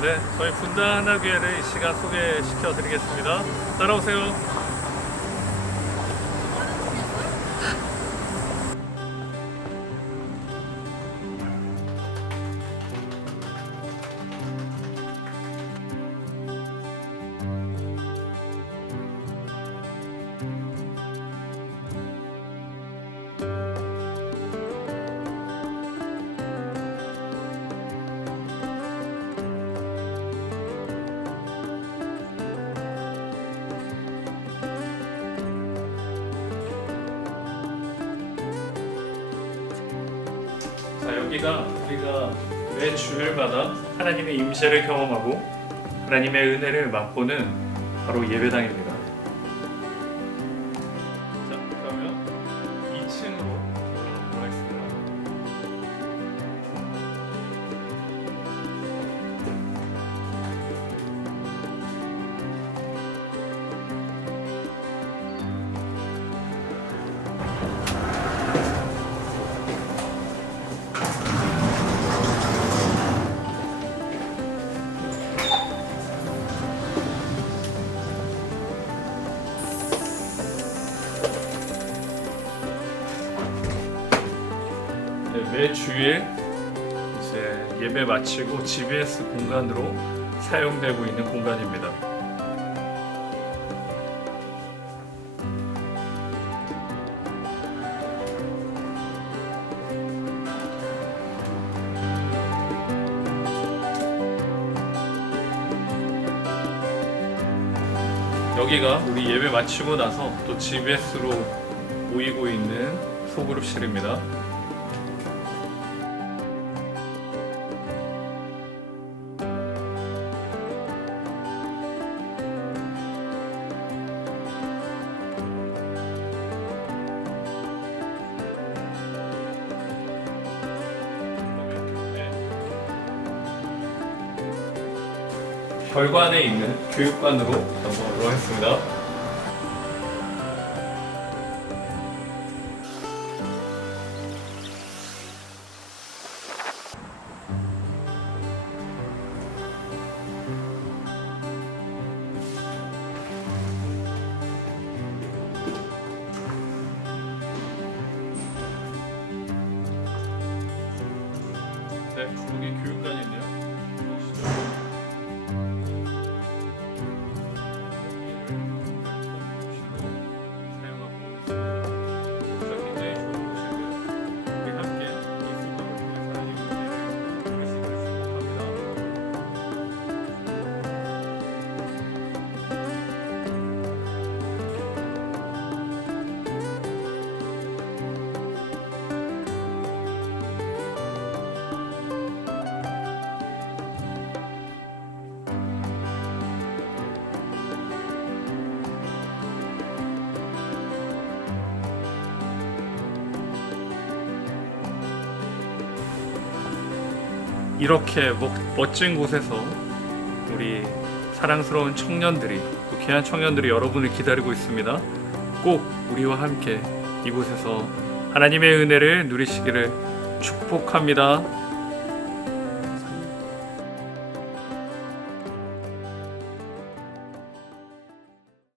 네, 저희 분당 하나교회를 이 시간 소개시켜 드리겠습니다. 따라오세요. 자, 여기가 우리가 매 주일마다 하나님의 임재를 경험하고 하나님의 은혜를 맛보는 바로 예배당입니다. 매 주일 이제 예배 마치고 GBS 공간으로 사용되고 있는 공간입니다. 여기가 우리 예배 마치고 나서 또 GBS로 모이고 있는 소그룹실입니다. 별관에 있는 교육관으로 넘어가도록 하겠습니다. 네, 여기 교육관인데 이렇게 멋- 멋진 곳에서 우리 사랑스러운 청년들이 또 귀한 청년들이 여러분을 기다리고 있습니다. 꼭 우리와 함께 이곳에서 하나님의 은혜를 누리시기를 축복합니다.